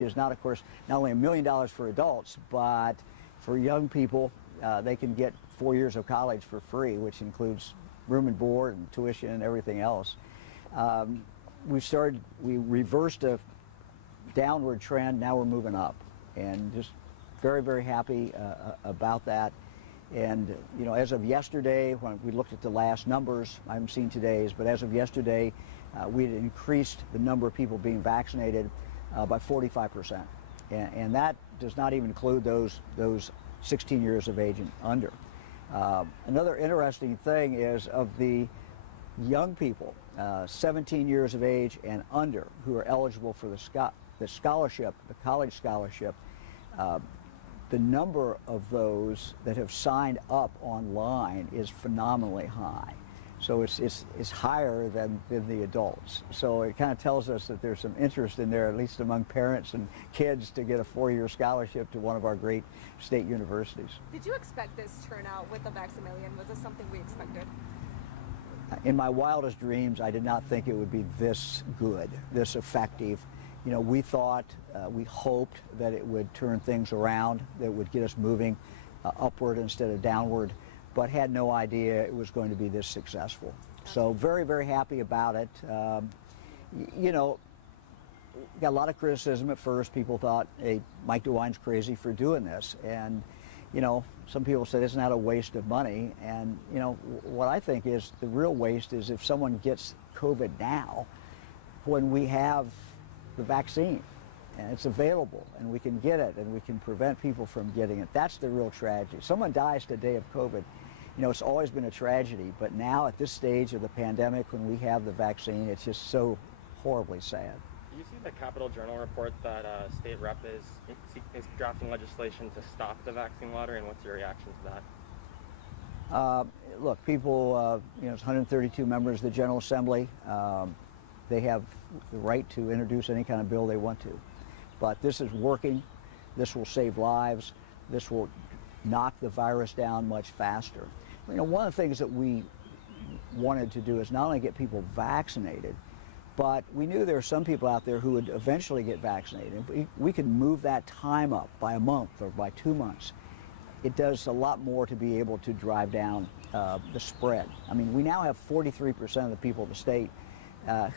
is not, of course, not only $1 million for adults, but for young people, they can get 4 years of college for free, which includes room and board and tuition and everything else. We reversed a downward trend. Now we're moving up, and just very, very happy about that. And you know, as of yesterday, when we looked at the last numbers, I haven't seen today's, but as of yesterday, we had increased the number of people being vaccinated by 45%, and that does not even include those 16 years of age and under. Another interesting thing is, of the young people, 17 years of age and under, who are eligible for the scholarship, the college scholarship, the number of those that have signed up online is phenomenally high. So it's higher than the adults. So it kind of tells us that there's some interest in there, at least among parents and kids, to get a 4-year scholarship to one of our great state universities. Did you expect this turnout with the Vaccination? Was this something we expected? In my wildest dreams, I did not think it would be this good, this effective. You know, we thought, we hoped that it would turn things around, that it would get us moving upward instead of downward, but had no idea it was going to be this successful. So very, very happy about it. You know, got a lot of criticism at first. People thought, hey, Mike DeWine's crazy for doing this. And, you know, some people said, isn't that a waste of money? And, you know, what I think is the real waste is if someone gets COVID now, when we have the vaccine and it's available and we can get it and we can prevent people from getting it. That's the real tragedy. Someone dies today of COVID. You know, it's always been a tragedy, but now at this stage of the pandemic, when we have the vaccine, it's just so horribly sad. Do you see the Capitol Journal report that state rep is drafting legislation to stop the vaccine lottery, and what's your reaction to that? Look, people, you know, it's 132 members of the General Assembly. They have the right to introduce any kind of bill they want to. But this is working. This will save lives. This will knock the virus down much faster. You know, one of the things that we wanted to do is not only get people vaccinated, but we knew there were some people out there who would eventually get vaccinated. If we could move that time up by a month or by 2 months, it does a lot more to be able to drive down the spread. I mean, we now have 43% of the people in the state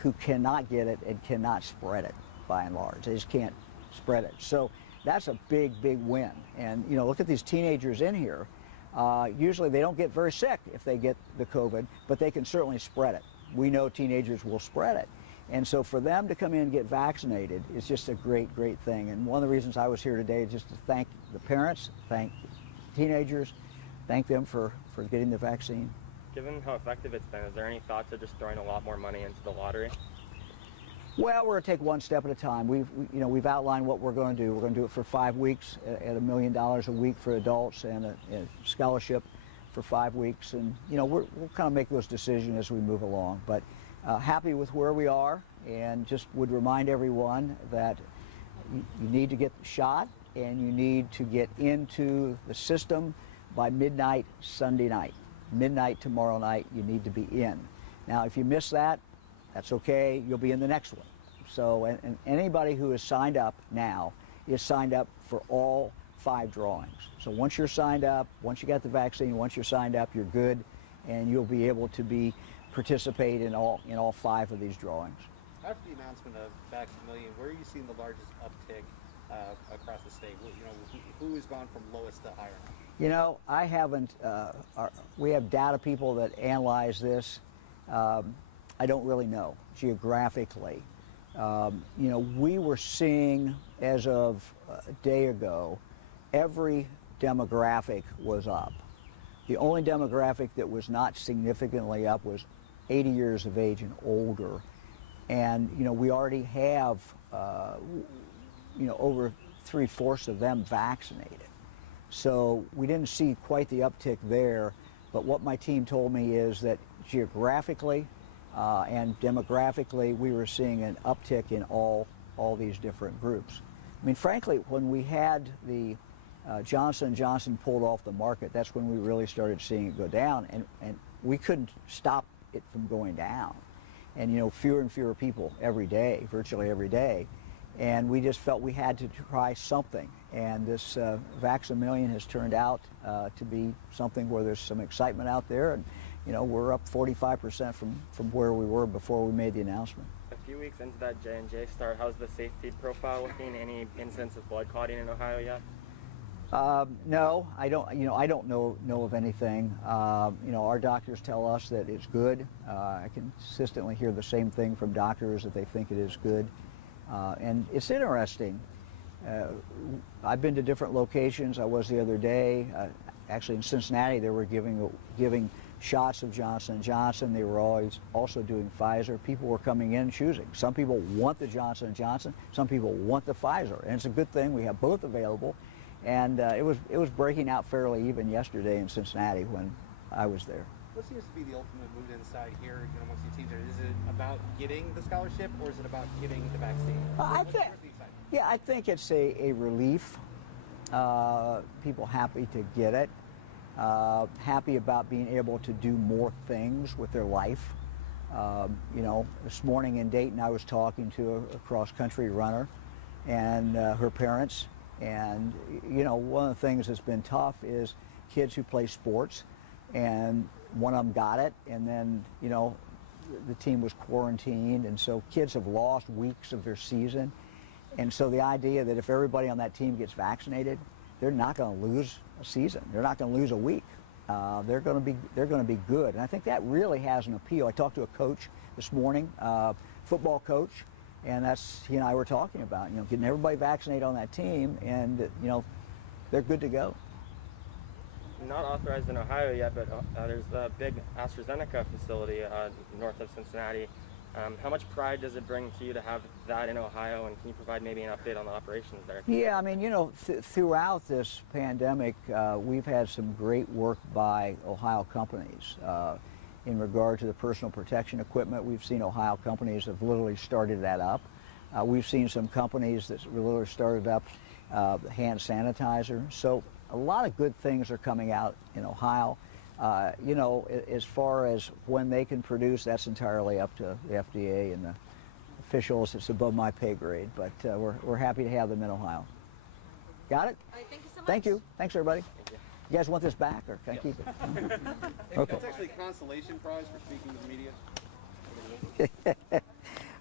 who cannot get it and cannot spread it, by and large. They just can't spread it. So that's a big, big win. And, you know, look at these teenagers in here. Usually they don't get very sick if they get the COVID, but they can certainly spread it. We know teenagers will spread it. And so for them to come in and get vaccinated is just a great, great thing. And one of the reasons I was here today is just to thank the parents, thank teenagers, thank them for getting the vaccine. Given how effective it's been, is there any thought to just throwing a lot more money into the lottery? Well, we're going to take one step at a time. We've outlined what we're going to do. We're going to do it for 5 weeks at $1 million a week for adults, and a scholarship for 5 weeks. And you know, we'll kind of make those decisions as we move along. But happy with where we are, and just would remind everyone that you need to get the shot, and you need to get into the system by midnight Sunday night. Midnight tomorrow night, you need to be in. Now, if you miss that, that's okay. You'll be in the next one. So, and anybody who is signed up now is signed up for all 5 drawings. So once you're signed up, once you got the vaccine, once you're signed up, you're good, and you'll be able to participate in all 5 of these drawings. After the announcement of Vaccination, where are you seeing the largest uptick across the state? You know, who has gone from lowest to higher? You know, I haven't, we have data people that analyze this. I don't really know geographically. You know, we were seeing, as of a day ago, every demographic was up. The only demographic that was not significantly up was 80 years of age and older. And, you know, we already have, you know, over 3/4 of them vaccinated. So we didn't see quite the uptick there, but what my team told me is that geographically and demographically, we were seeing an uptick in all these different groups. I mean, frankly, when we had the Johnson & Johnson pulled off the market, that's when we really started seeing it go down, and we couldn't stop it from going down. And, you know, fewer and fewer people every day, virtually every day. And we just felt we had to try something. And this Vaccination has turned out to be something where there's some excitement out there. And, you know, we're up 45% from where we were before we made the announcement. A few weeks into that J&J start, how's the safety profile looking? Any incidents of blood clotting in Ohio yet? No, I don't. You know, I don't know of anything. You know, our doctors tell us that it's good. I consistently hear the same thing from doctors, that they think it is good. And it's interesting. I've been to different locations. I was the other day. Actually, in Cincinnati, they were giving shots of Johnson & Johnson. They were always also doing Pfizer. People were coming in choosing. Some people want the Johnson & Johnson. Some people want the Pfizer. And it's a good thing we have both available. And it was breaking out fairly even yesterday in Cincinnati when I was there. What seems to be the ultimate mood inside here, you know, amongst the teams? Is it about getting the scholarship, or is it about getting the vaccine? I think it's a relief. People happy to get it. Happy about being able to do more things with their life. You know, this morning in Dayton, I was talking to a cross-country runner and her parents. And, you know, one of the things that's been tough is kids who play sports, and one of them got it, and then, you know, the team was quarantined, and so kids have lost weeks of their season. And so the idea that if everybody on that team gets vaccinated, they're not going to lose a season. They're not going to lose a week. They're going to be good. And I think that really has an appeal. I talked to a coach this morning, football coach, and that's, he and I were talking about, you know, getting everybody vaccinated on that team, and, you know, they're good to go. Not authorized in Ohio yet, but there's the big AstraZeneca facility north of Cincinnati. How much pride does it bring to you to have that in Ohio, and can you provide maybe an update on the operations there? Yeah, I mean, you know, throughout this pandemic, we've had some great work by Ohio companies. In regard to the personal protection equipment, we've seen Ohio companies have literally started that up. We've seen some companies that literally started up hand sanitizer. So a lot of good things are coming out in Ohio. You know, as far as when they can produce, that's entirely up to the FDA and the officials. It's above my pay grade, but we're happy to have them in Ohio. Got it? All right, thank you so much. Thank you. Thanks, everybody. You guys want this back, or can I keep it? Okay. It's actually a consolation prize for speaking to the media.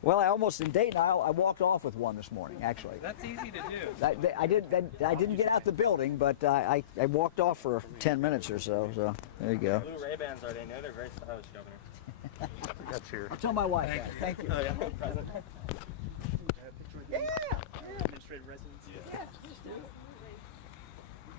Well, I almost, in Dayton, I walked off with one this morning, actually. That's easy to do. I didn't get out the building, but I walked off for 10 minutes or so, so there you go. Blue Ray-Bans are they? No, they're very stylish, Governor. Got your I'll tell my wife that. Thank you. Oh, yeah, present. Yeah. Administrative residence. Yeah.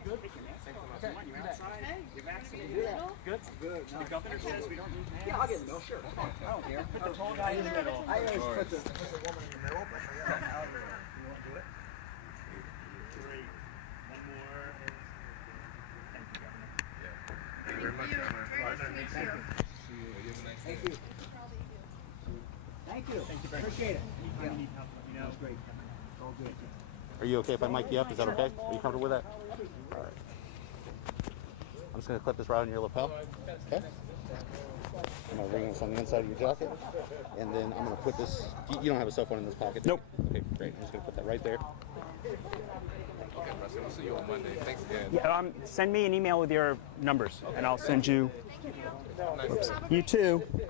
Good. Take your mask off. Come on, you're outside. You're vaccinated. Good. Good. The governor says we don't need masks. Yeah, I'll get it. No, sure. I don't care. Put the tall guy in the middle. I always put the woman in the middle, but I got out of there. You want to do it? Great. One more. Thank you, Governor. Thank you very much, Governor. Thank you. See you. You have a nice Thank day. you. Thank you. Thank you very much. Appreciate it. Anytime you need help, let me know. That's great. It's all good. Are you okay if I mic you up? Is that okay? Are you comfortable with that? All right. I'm just going to clip this right on your lapel. Okay? I'm going to ring this on the inside of your jacket. And then I'm going to put this. You don't have a cell phone in this pocket? Nope. Okay, great. I'm just going to put that right there. Okay, Rusty, we'll see you on Monday. Thanks again. Yeah, send me an email with your numbers, and I'll send you. Oops. You too. Good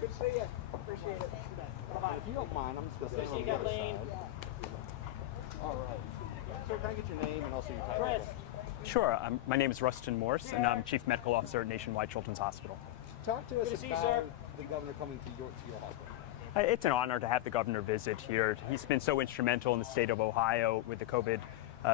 to see you. Appreciate it. If you don't mind, I'm just going to say on the other side. All right. Sir, can I get your name and also your title? Sure. My name is Rustin Morse, and I'm Chief Medical Officer at Nationwide Children's Hospital. Talk to us about the governor coming to your hospital. It's an honor to have the governor visit here. He's been so instrumental in the state of Ohio with the COVID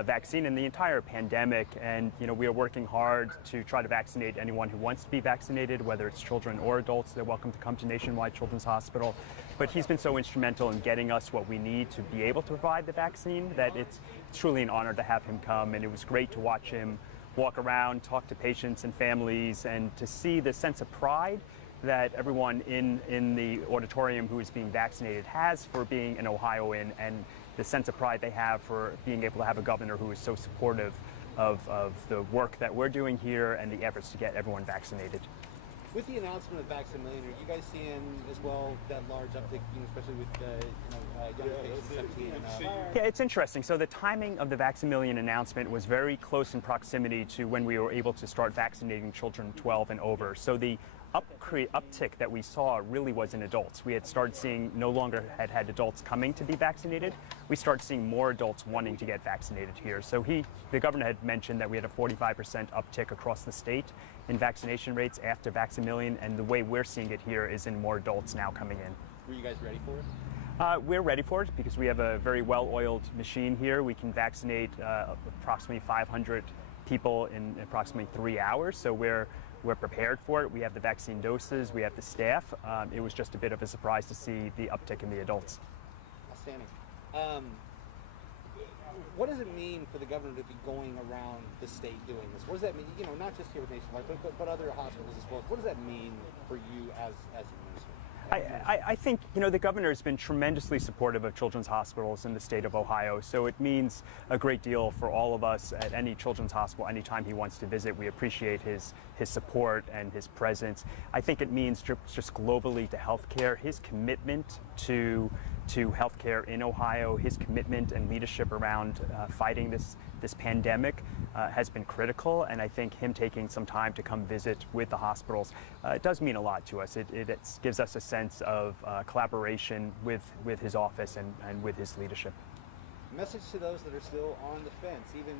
vaccine and the entire pandemic, and you know, we are working hard to try to vaccinate anyone who wants to be vaccinated, whether it's children or adults. They're welcome to come to Nationwide Children's Hospital. But he's been so instrumental in getting us what we need to be able to provide the vaccine that it's truly an honor to have him come, and it was great to watch him walk around, talk to patients and families, and to see the sense of pride that everyone in the auditorium who is being vaccinated has for being an Ohioan, and the sense of pride they have for being able to have a governor who is so supportive of the work that we're doing here and the efforts to get everyone vaccinated. With the announcement of Vaccination, are you guys seeing as well that large uptick, especially with young patients 17 and up? Yeah, it's interesting. So the timing of the Vaccination announcement was very close in proximity to when we were able to start vaccinating children 12 and over. So the uptick that we saw really was in adults. We had started seeing no longer had adults coming to be vaccinated. We started seeing more adults wanting to get vaccinated here. So the governor had mentioned that we had a 45% uptick across the state in vaccination rates after Vaccination, and the way we're seeing it here is in more adults now coming in. Were you guys ready for it? We're ready for it because we have a very well-oiled machine here. We can vaccinate approximately 500 people in approximately 3 hours. So we're prepared for it. We have the vaccine doses, we have the staff. It was just a bit of a surprise to see the uptick in the adults. Outstanding. What does it mean for the governor to be going around the state doing this? What does that mean? Not just here with Nationwide, but other hospitals as well. What does that mean for you as a minister? I think, the governor has been tremendously supportive of children's hospitals in the state of Ohio, so it means a great deal for all of us at any children's hospital anytime he wants to visit. We appreciate his support and his presence. I think it means just globally to healthcare, his commitment to healthcare in Ohio, his commitment and leadership around fighting this pandemic has been critical, and I think him taking some time to come visit with the hospitals does mean a lot to us. It gives us a sense of collaboration with his office and with his leadership. Message to those that are still on the fence, even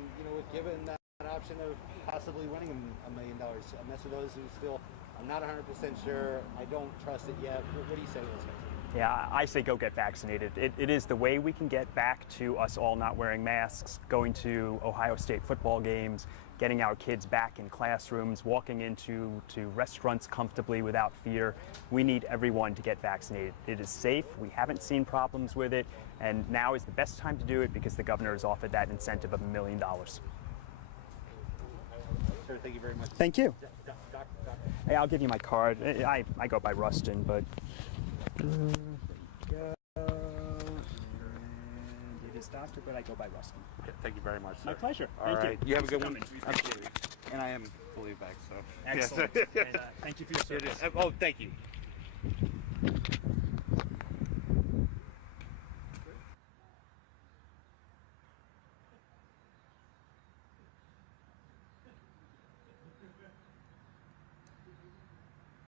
given that option of possibly winning $1 million. A message to those who still, I'm not 100% sure, I don't trust it yet. What do you say to those guys? Yeah, I say go get vaccinated. It is the way we can get back to us all not wearing masks, going to Ohio State football games, getting our kids back in classrooms, walking into restaurants comfortably without fear. We need everyone to get vaccinated. It is safe. We haven't seen problems with it, and now is the best time to do it because the governor has offered that incentive of $1 million. Sir, thank you very much. Thank you. Hey, I'll give you my card. I go by Rustin, but... And it is doctor, but I go by Rustin. Okay, thank you very much, sir. My pleasure. All Thank right. you. You have a Thanks good for one. coming. We appreciate it. And I am fully back, so. Excellent. Yes. And, thank you for your service. Oh, thank you.